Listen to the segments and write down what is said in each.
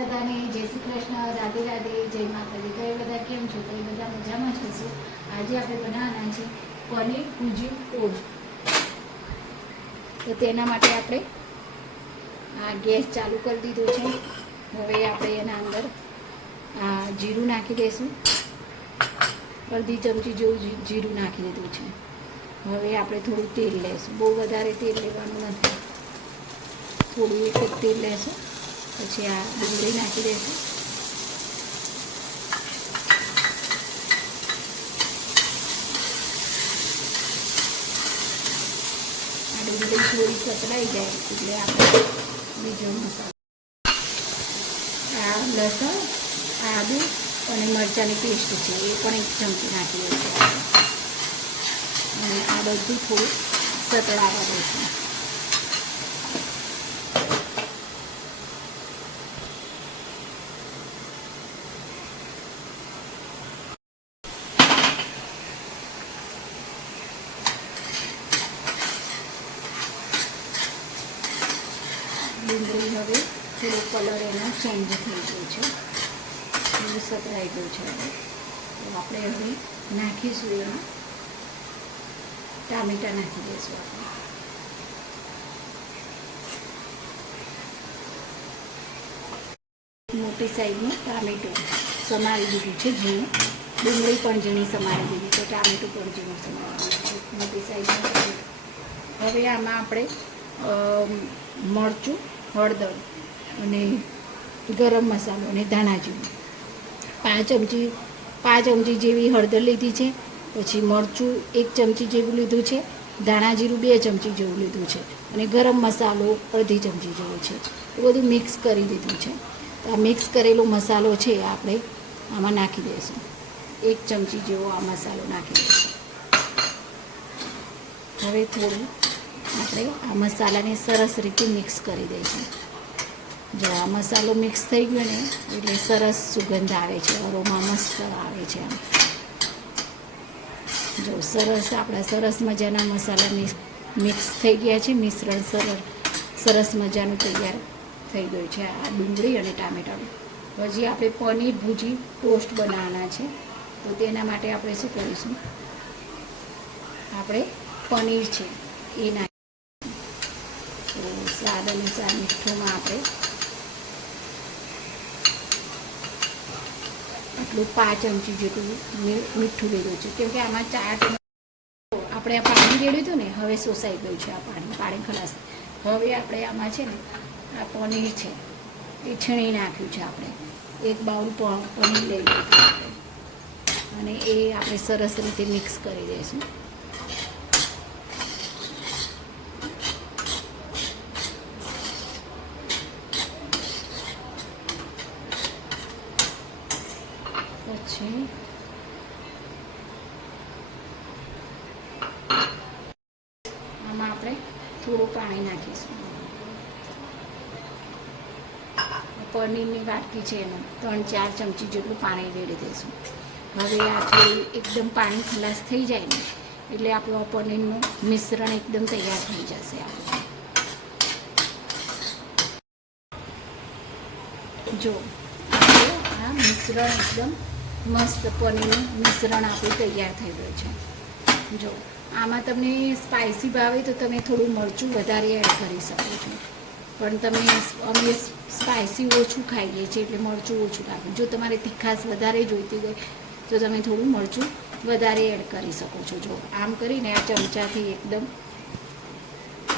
બધાને જય શ્રી કૃષ્ણ, રાધે રાધે, જય માતાજી. તો એ બધા કેમ છો? તો એ બધા મજામાં જ હશો. આજે આપણે બનાવવાના છે પનીર ભુજી ટોસ્ટ. તો તેના માટે આપણે આ ગેસ ચાલુ કરી દીધો છે. હવે આપણે એના અંદર આ જીરું નાખી દઈશું. અડધી ચમચી જેવું જીરું નાખી દીધું છે. હવે આપણે થોડું તેલ લઈશું. બહુ વધારે તેલ લેવાનું નથી, થોડું એક જ તેલ લેશું. પછી આ ડુંગળી નાખી દઈશું. આ ડુંગળી થોડી કચરાઈ જાય એટલે આપણે બીજો મસાલો, આ લસણ, આદુ અને મરચાંની પેસ્ટ છે એ પણ એક ચમચી નાખી દઈશું. અને આ બધું થોડું સતળાવા દઈશું. ડુંગળી હવે થોડો કલર એનો ચેન્જ થઈ ગયો છે, થોડું સતરાઈ ગયું છે. હવે તો આપણે હવે નાખીશું એમાં ટામેટાં નાખી દઈશું. આપણે મોટી સાઈઝનું ટામેટું સમારી દીધું છે, ઝીણું. ડુંગળી પણ ઝીણી સમારી દીધી છે, ટામેટું પણ ઝીણું સમારી દીધું છે, મોટી સાઈઝનું. હવે આમાં આપણે મરચું, હળદર અને ગરમ મસાલો અને ધાણા જીરું 5 ચમચી જેવી હળદર લીધી છે. પછી મરચું 1 ચમચી જેવું લીધું છે, ધાણા જીરું 2 ચમચી જેવું લીધું છે અને ગરમ મસાલો અડધી ચમચી જેવો છે. એ બધું મિક્સ કરી દીધું છે. આ મિક્સ કરેલો મસાલો છે આપણે આમાં નાખી દઈશું. 1 ચમચી જેવો આ મસાલો નાખી દઈશું. હવે થોડું આપણે આ મસાલાને સરસ રીતે મિક્સ કરી દઈશું. જો આ મસાલો મિક્સ થઈ ગયો ને એટલે સરસ સુગંધ આવે છે, અરોમા મસ્ત આવે છે. જો સરસ મજાના મસાલા મિક્સ થઈ ગયા છે. મિશ્રણ સરસ મજાનું તૈયાર થઈ ગયું છે આ ડુંગળી અને ટામેટાનું. હજી આપણે પનીર ભુજી ટોસ્ટ બનાવવાના છે. તો તેના માટે આપણે શું કરીશું, આપણે પનીર છે એ નાખીશું. તો સ્વાદ અનુસાર મીઠુંમાં આપણે આટલું 5 ચમચી જેટલું મીઠું લીધું છે, કેમ કે આમાં ચાટ આપણે આ પાણી રેડ્યું હતું ને, હવે શોષાઈ ગયું છે આ પાણી ખલાસ. હવે આપણે આમાં છે ને આ પનીર છે એ છીણી નાખ્યું છે. આપણે 1 બાઉલ પનીર લઈ લીધું આપણે અને એ આપણે સરસ રીતે મિક્સ કરી દઈશું. પછી આમાં આપણે થોડું પાણી નાખીશું. પનીરની વાટકી છે એનું 3-4 ચમચી જેટલું પાણી રેડી દઈશું. હવે આ થોડું એકદમ પાણી ખલાસ થઈ જાય ને એટલે આપણું આ પનીરનું મિશ્રણ એકદમ તૈયાર થઈ જશે. જો આ મિશ્રણ એકદમ મસ્ત પનીરનું મિશ્રણ આપણું તૈયાર થઈ ગયું છે. જો આમાં તમને સ્પાઇસી ભાવે તો તમે થોડું મરચું વધારે એડ કરી શકો છો, પણ અમે સ્પાઇસી ઓછું ખાઈએ છીએ એટલે મરચું ઓછું નાખીએ. જો તમારે તીખાશ વધારે જોઈતી હોય તો તમે થોડું મરચું વધારે એડ કરી શકો છો. જો આમ કરીને આ ચમચાથી એકદમ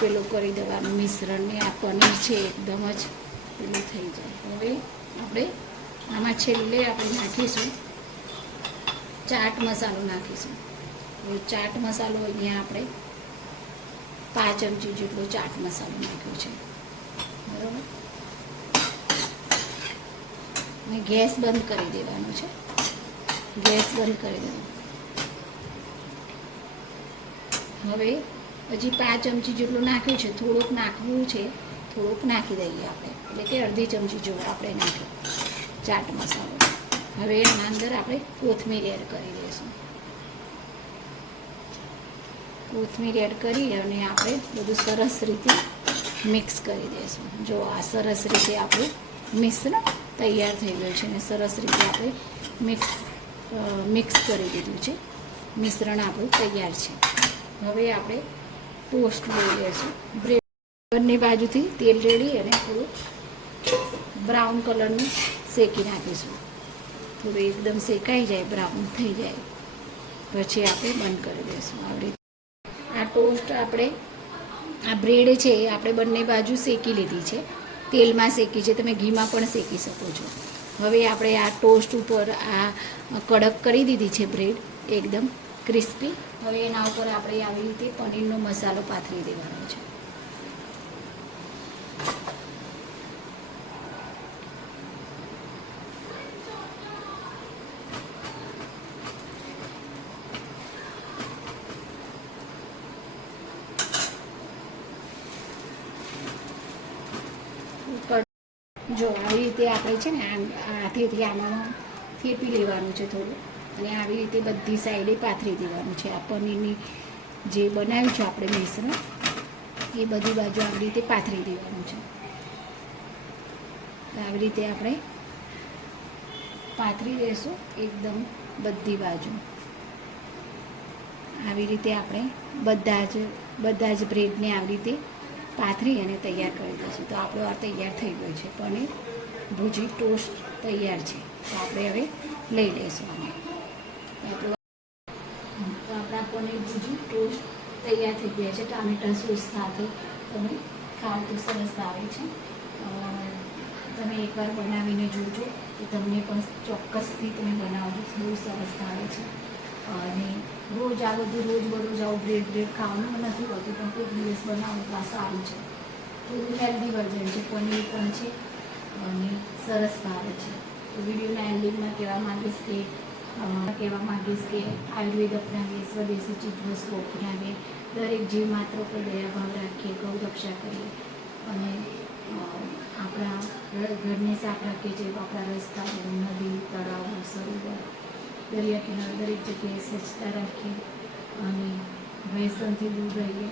પેલું કરી દેવાનું મિશ્રણને. આ પનીર છે એકદમ જ પેલું થઈ જાય. હવે આપણે આમાં છેલ્લે આપણે નાખીશું ચાટ મસાલો નાખીશું. ચાટ મસાલો અહીંયા આપણે 5 ચમચી જેટલો ચાટ મસાલો નાખ્યો છે, બરાબર. અને ગેસ બંધ કરી દેવાનો છે. ગેસ બંધ કરી દેવાનો. હવે હજી 5 ચમચી જેટલું નાખ્યું છે. થોડુંક નાખવું છે, થોડુંક નાખી દઈએ આપણે, એટલે કે અડધી ચમચી જેવું આપણે નાખ્યું ચાટ મસાલો. હવે એના અંદર આપણે કોથમીર એડ કરી દઈશું. કોથમીર એડ કરી અને આપણે બધું સરસ રીતે મિક્સ કરી દઈશું. જો આ સરસ રીતે આપણું મિશ્રણ તૈયાર થઈ ગયું છે અને સરસ રીતે આપણે મિક્સ કરી દીધું છે. મિશ્રણ આપણું તૈયાર છે. હવે આપણે ટોસ્ટ લઈ લઈશું. બ્રેડ બંને બાજુથી તેલ રેડી અને થોડું બ્રાઉન કલરનું શેકી નાખીશું. થોડું એકદમ શેકાઈ જાય, બ્રાઉન થઈ જાય પછી આપણે બંધ કરી દઈશું. આવી આ ટોસ્ટ આપણે આ બ્રેડ છે એ આપણે બંને બાજુ શેકી લીધી છે. તેલમાં શેકી છે, તમે ઘીમાં પણ શેકી શકો છો. હવે આપણે આ ટોસ્ટ ઉપર આ કડક કરી દીધી છે બ્રેડ, એકદમ ક્રિસ્પી. હવે એના ઉપર આપણે આવી રીતે પનીરનો મસાલો પાથરી દેવાનો છે. જો આવી રીતે આપણે છે ને હાથેથી આમાં થેપી લેવાનું છે થોડું, અને આવી રીતે બધી સાઈડે પાથરી દેવાનું છે. આ પનીરની જે બનાવ્યું છે આપણે મિશ્રણ, એ બધી બાજુ આવી રીતે પાથરી દેવાનું છે. આવી રીતે આપણે પાથરી દઈશું એકદમ બધી બાજુ. આવી રીતે આપણે બધા જ બ્રેડને આવી રીતે પાથરી અને તૈયાર કરી દઈશું. તો આપણો આ તૈયાર થઈ ગયો છે. પનીર ભુજી ટોસ્ટ તૈયાર છે. તો આપણે હવે લઈ લઈશું આને. તો આપણા પનીર ભુજી ટોસ્ટ તૈયાર થઈ ગયા છે. ટામેટા સોસ સાથે તમે ખાવ તો સરસ આવે છે. તમે એકવાર બનાવીને જોજો તો તમને પણ ચોક્કસથી તમે બનાવજો, બહુ સરસ આવે છે. અને રોજ આ બધું રોજ આવું બ્રેડ ખાવાનું નથી હોતું, પણ કોઈ દિવસ બનાવો તો આ સારું છે. થોડું હેલ્ધી વર્ઝન છે, પનીર પણ છે અને સરસ ભાવે છે. તો વિડીયોના એન્ડિંગમાં કહેવા માંગીશ કે આયુર્વેદ અપનાવીએ, સ્વદેશી ચીજ વસ્તુ અપનાવીએ, દરેક જીવ માત્ર પર દયાભાવ રાખીએ, ગૌ રક્ષા કરીએ અને આપણા ઘરને સાફ રાખીએ છીએ. આપણા રસ્તાઓ, નદી, તળાવો, સરોવર, દરિયા કિનારે દરેક જગ્યાએ સ્વચ્છતા રાખીએ અને વ્યસનથી દૂર રહીએ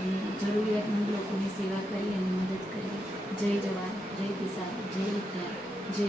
અને જરૂરિયાતમંદ લોકોની સેવા કરીએ અને મદદ કરીએ. જય જવાન, જય કિસાન, જય વિજ્ઞાન, જય